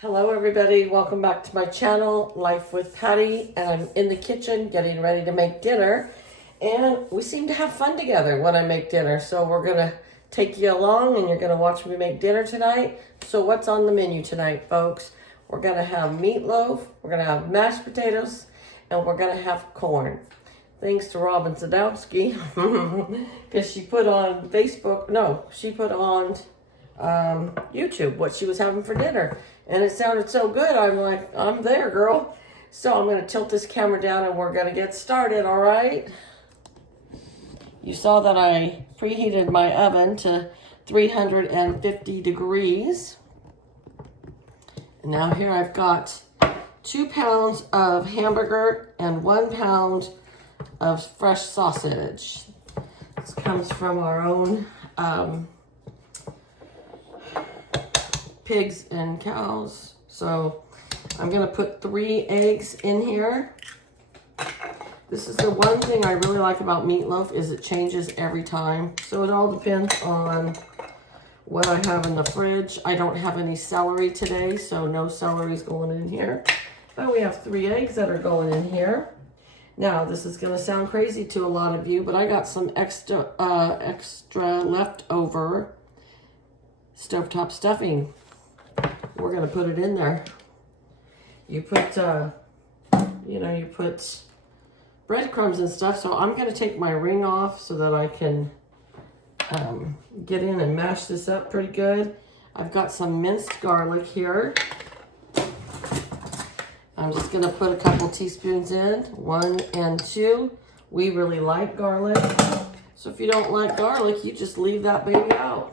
Hello everybody, welcome back to my channel, Life with Patty, and I'm in the kitchen getting ready to make dinner, and we seem to have fun together when I make dinner, so we're gonna take you along and you're gonna watch me make dinner tonight. So what's on the menu tonight, folks? We're gonna have meatloaf, we're gonna have mashed potatoes, and we're gonna have corn. Thanks to Robin Sadowski, because she put on YouTube what she was having for dinner, and it sounded so good. I'm like, I'm there, girl. So I'm going to tilt this camera down and we're going to get started. All right, you saw that I preheated my oven to 350 degrees, and now here I've got 2 pounds of hamburger and 1 pound of fresh sausage. This comes from our own pigs and cows. So I'm gonna put 3 eggs in here. This is the one thing I really like about meatloaf, is it changes every time. So it all depends on what I have in the fridge. I don't have any celery today, so no celery is going in here. But we have 3 eggs that are going in here. Now this is gonna sound crazy to a lot of you, but I got some extra leftover stovetop stuffing. We're gonna put it in there. You put, you put breadcrumbs and stuff. So I'm gonna take my ring off so that I can get in and mash this up pretty good. I've got some minced garlic here. I'm just gonna put a couple teaspoons in, 1 and 2. We really like garlic. So if you don't like garlic, you just leave that baby out.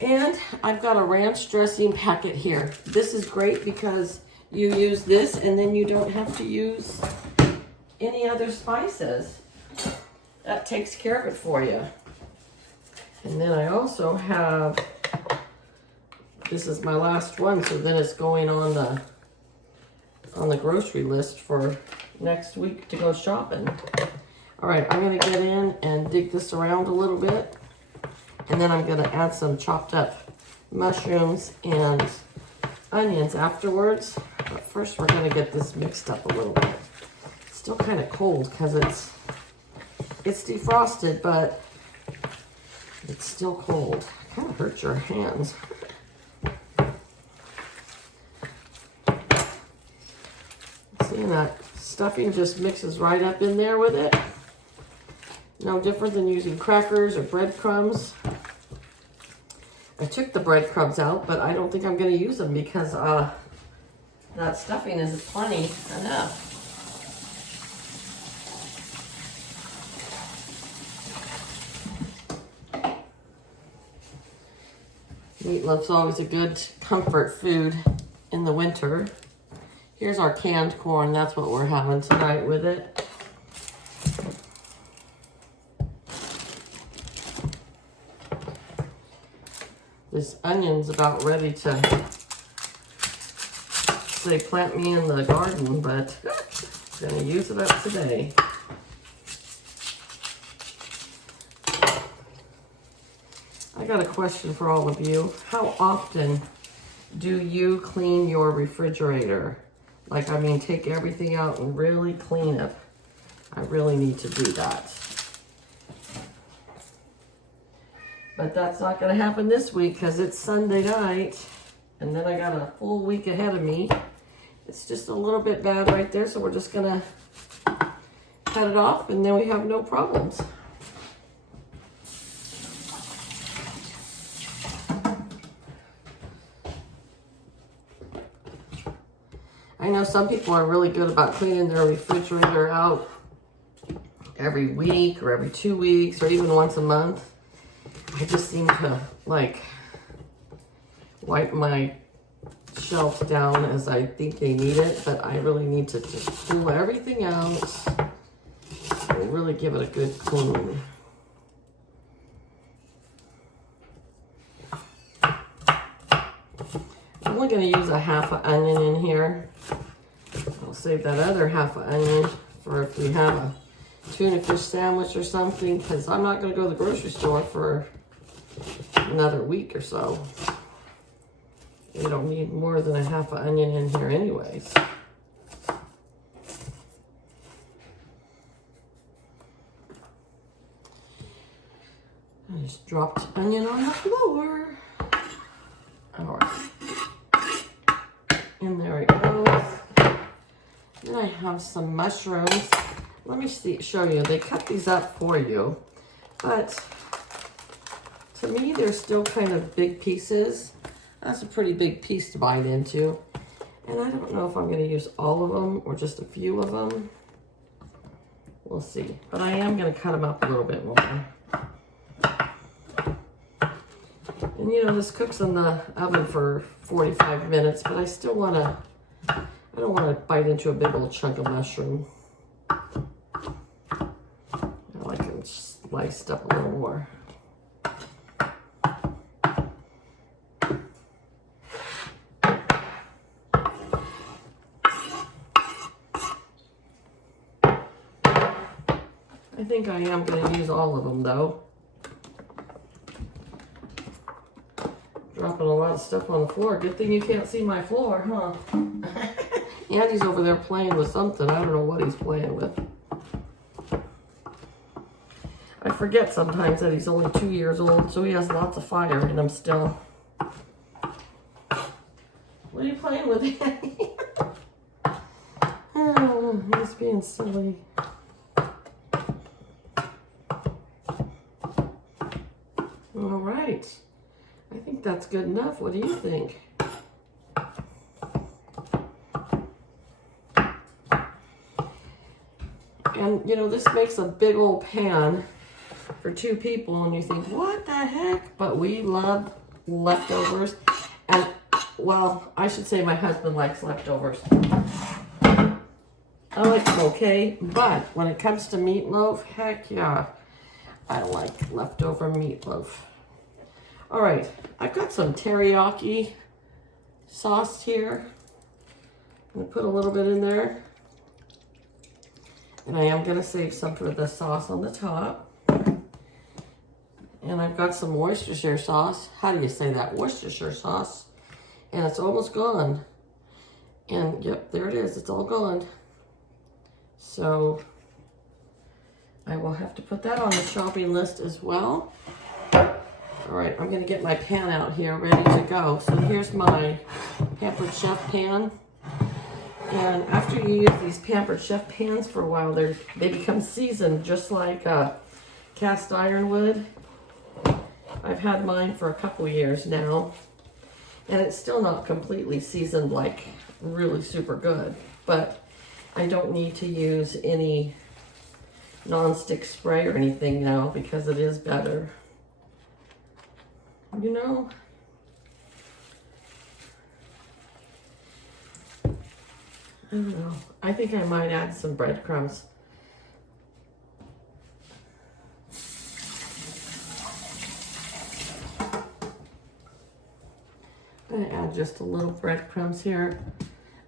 And I've got a ranch dressing packet here. This is great because you use this and then you don't have to use any other spices. That takes care of it for you. And then I also have, this is my last one, so then it's going on the grocery list for next week to go shopping. All right, I'm gonna get in and dig this around a little bit. And then I'm gonna add some chopped up mushrooms and onions afterwards. But first we're gonna get this mixed up a little bit. It's still kind of cold because it's defrosted, but it's still cold. Kind of hurts your hands. See, that stuffing just mixes right up in there with it. No different than using crackers or breadcrumbs. I took the breadcrumbs out, but I don't think I'm going to use them because that stuffing is plenty enough. Meatloaf's always a good comfort food in the winter. Here's our canned corn. That's what we're having tonight with it. This onion's about ready to say plant me in the garden, but I'm gonna use it up today. I got a question for all of you. How often do you clean your refrigerator? Like, I mean, take everything out and really clean it. I really need to do that. But that's not going to happen this week because it's Sunday night. And then I got a full week ahead of me. It's just a little bit bad right there. So we're just going to cut it off and then we have no problems. I know some people are really good about cleaning their refrigerator out every week or every 2 weeks or even once a month. I just seem to like wipe my shelf down as I think they need it, but I really need to just pull everything out and really give it a good clean. I'm only going to use a half an onion in here. I'll save that other half an onion for if we have a tuna fish sandwich or something, because I'm not going to go to the grocery store for another week or so. You don't need more than a half an onion in here anyways. I just dropped onion on the floor. All right. And there it goes. Then I have some mushrooms. Let me show you. They cut these up for you, but to me, they're still kind of big pieces. That's a pretty big piece to bite into. And I don't know if I'm going to use all of them or just a few of them. We'll see. But I am going to cut them up a little bit more. And you know, this cooks in the oven for 45 minutes, but I still want to, I don't want to bite into a big old chunk of mushroom. I like them sliced up a little more. I think I am going to use all of them though. Dropping a lot of stuff on the floor. Good thing you can't see my floor, huh? Andy's over there playing with something. I don't know what he's playing with. I forget sometimes that he's only 2 years old, so he has lots of fire in him still. What are you playing with, Andy? Oh, he's being silly. All right. I think that's good enough. What do you think? And you know, this makes a big old pan for 2 people, and you think, what the heck? But we love leftovers. And well, I should say my husband likes leftovers. I like them okay, but when it comes to meatloaf, heck yeah, I like leftover meatloaf. All right, I've got some teriyaki sauce here. I'm gonna put a little bit in there. And I am gonna save some for the sauce on the top. And I've got some Worcestershire sauce. How do you say that? Worcestershire sauce. And it's almost gone. And yep, there it is, it's all gone. So I will have to put that on the shopping list as well. All right, I'm gonna get my pan out here, ready to go. So here's my Pampered Chef pan. And after you use these Pampered Chef pans for a while, they become seasoned just like cast iron would. I've had mine for a couple years now, and it's still not completely seasoned like really super good, but I don't need to use any non-stick spray or anything now because it is better. You know, I don't know. I think I might add some breadcrumbs. I'm gonna add just a little breadcrumbs here.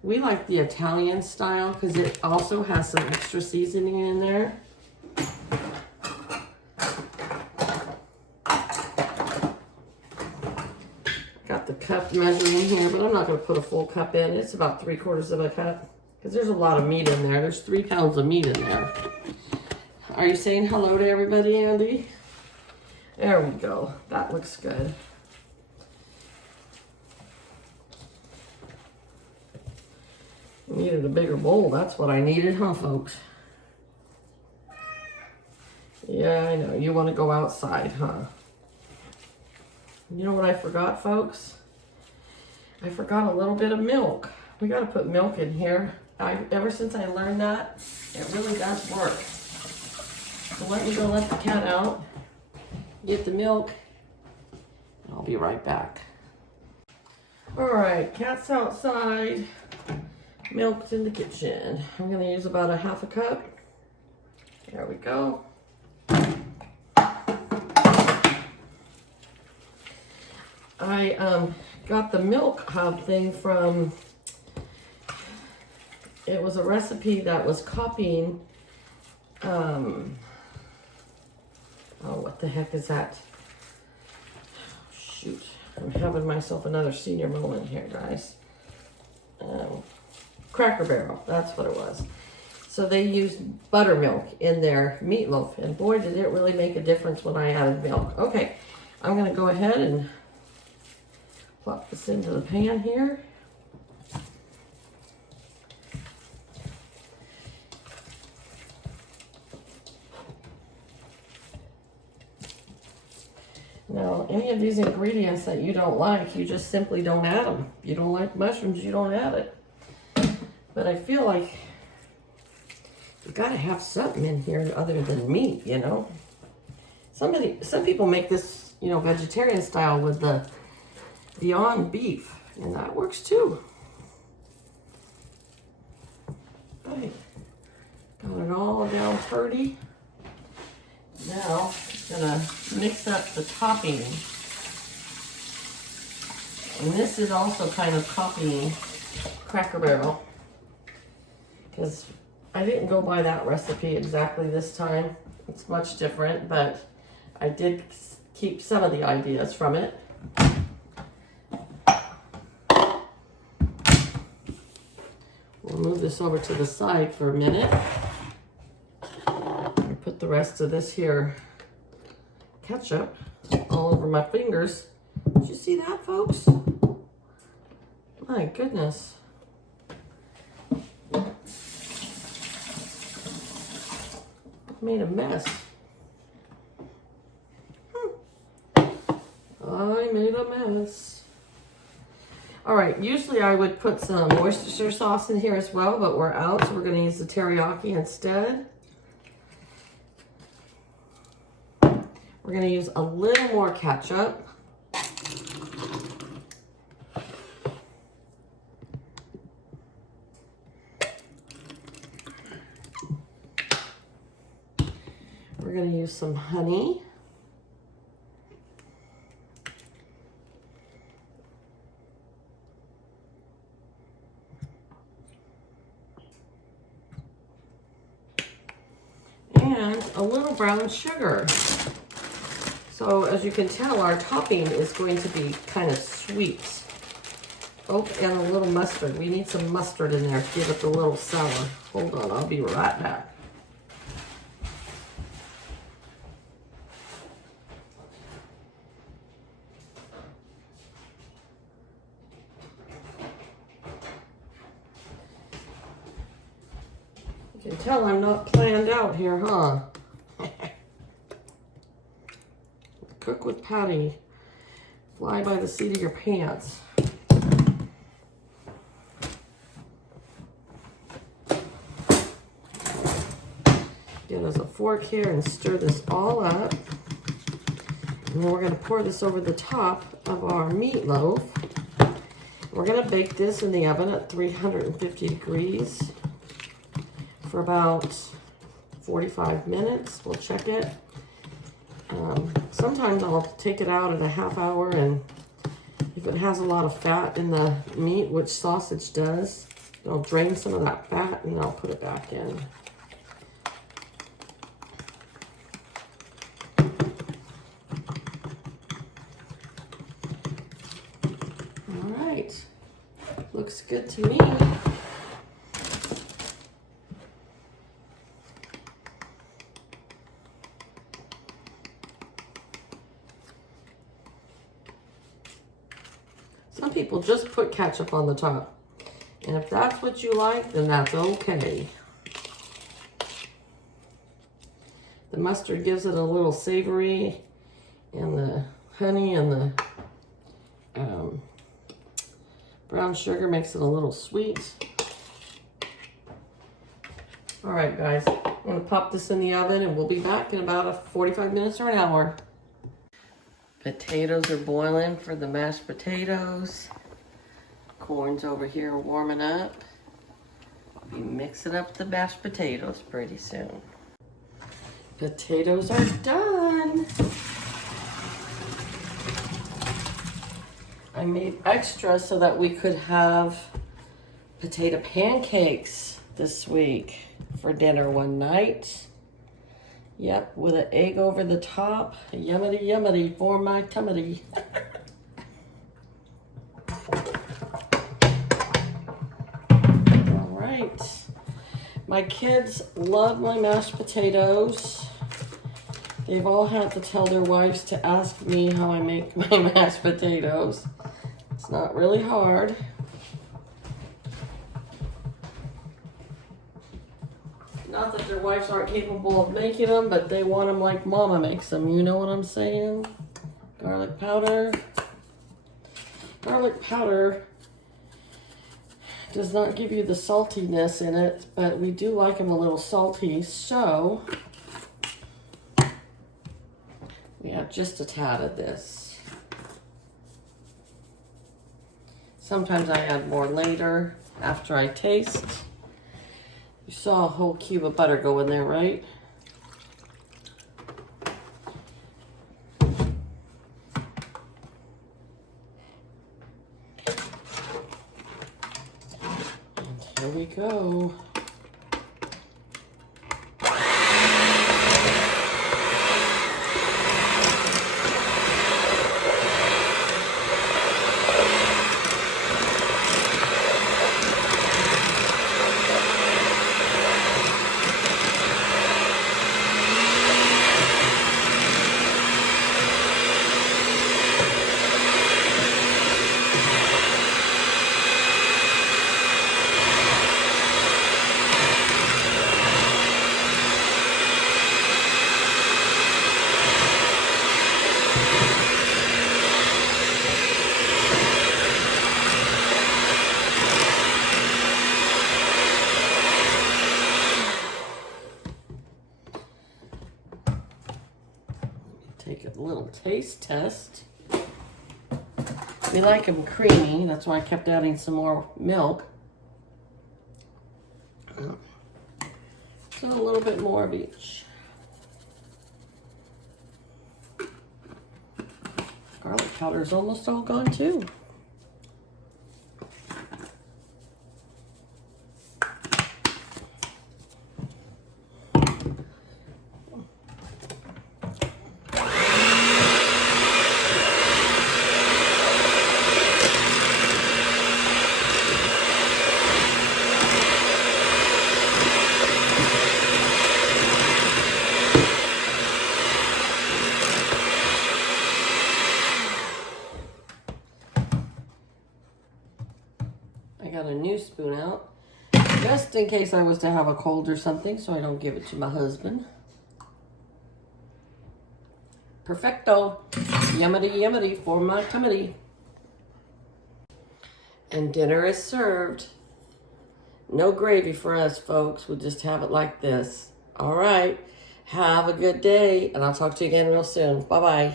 We like the Italian style because it also has some extra seasoning in there. Got the cup measuring here, but I'm not going to put a full cup in. It's about 3/4 of a cup because there's a lot of meat in there. There's 3 pounds of meat in there. Are you saying hello to everybody, Andy? There we go. That looks good. Needed a bigger bowl. That's what I needed, huh, folks? Yeah, I know. You want to go outside, huh? You know what I forgot, folks? I forgot a little bit of milk. We got to put milk in here. Ever since I learned that, it really does work. So let me go let the cat out, get the milk, and I'll be right back. All right, cat's outside, milk's in the kitchen. I'm going to use about a 1/2 cup. There we go. I got the milk hub thing from, it was a recipe that was copying, oh, what the heck is that? Shoot, I'm having myself another senior moment here, guys. Cracker Barrel, that's what it was. So they used buttermilk in their meatloaf, and boy, did it really make a difference when I added milk. Okay, I'm gonna go ahead and plop this into the pan here. Now, any of these ingredients that you don't like, you just simply don't add them. If you don't like mushrooms, you don't add it. But I feel like you gotta have something in here other than meat, you know? Some people make this, you know, vegetarian style with the Beyond Beef, and that works too. Okay, got it all down pretty. Now, I'm gonna mix up the topping. And this is also kind of copying Cracker Barrel, because I didn't go by that recipe exactly this time. It's much different, but I did keep some of the ideas from it. We'll move this over to the side for a minute. Put the rest of this here ketchup all over my fingers. Did you see that, folks? My goodness. Made a mess. I made a mess. All right, usually I would put some Worcestershire sauce in here as well, but we're out, so we're gonna use the teriyaki instead. We're gonna use a little more ketchup. We're gonna use some honey. And a little brown sugar. So as you can tell, our topping is going to be kind of sweet. Oh, and a little mustard. We need some mustard in there to give it a little sour. Hold on, I'll be right back. You can tell I'm not planned out here, huh? Cook with Patty. Fly by the seat of your pants. Get us a fork here and stir this all up. And then we're going to pour this over the top of our meatloaf. We're going to bake this in the oven at 350 degrees for about 45 minutes. We'll check it. Sometimes I'll take it out at a half hour, and if it has a lot of fat in the meat, which sausage does, I'll drain some of that fat and I'll put it back in. All right, looks good to me. Some people just put ketchup on the top. And if that's what you like, then that's okay. The mustard gives it a little savory, and the honey and the brown sugar makes it a little sweet. All right, guys, I'm gonna pop this in the oven and we'll be back in about 45 minutes or an hour. Potatoes are boiling for the mashed potatoes. Corn's over here warming up. Be mixing up the mashed potatoes pretty soon. Potatoes are done. I made extra so that we could have potato pancakes this week for dinner one night. Yep, with an egg over the top. Yummity, yummity for my tummy. My kids love my mashed potatoes. They've all had to tell their wives to ask me how I make my mashed potatoes. It's not really hard. Not that their wives aren't capable of making them, but they want them like Mama makes them. You know what I'm saying? Garlic powder. Garlic powder does not give you the saltiness in it, but we do like them a little salty, so we have just a tad of this. Sometimes I add more later after I taste. You saw a whole cube of butter go in there, right? And here we go. Take a little taste test. We like them creamy, that's why I kept adding some more milk. So a little bit more of each. Garlic powder is almost all gone too. I got a new spoon out, just in case I was to have a cold or something, so I don't give it to my husband. Perfecto. Yummity, yummity for my tummy. And dinner is served. No gravy for us, folks. We'll just have it like this. All right. Have a good day, and I'll talk to you again real soon. Bye-bye.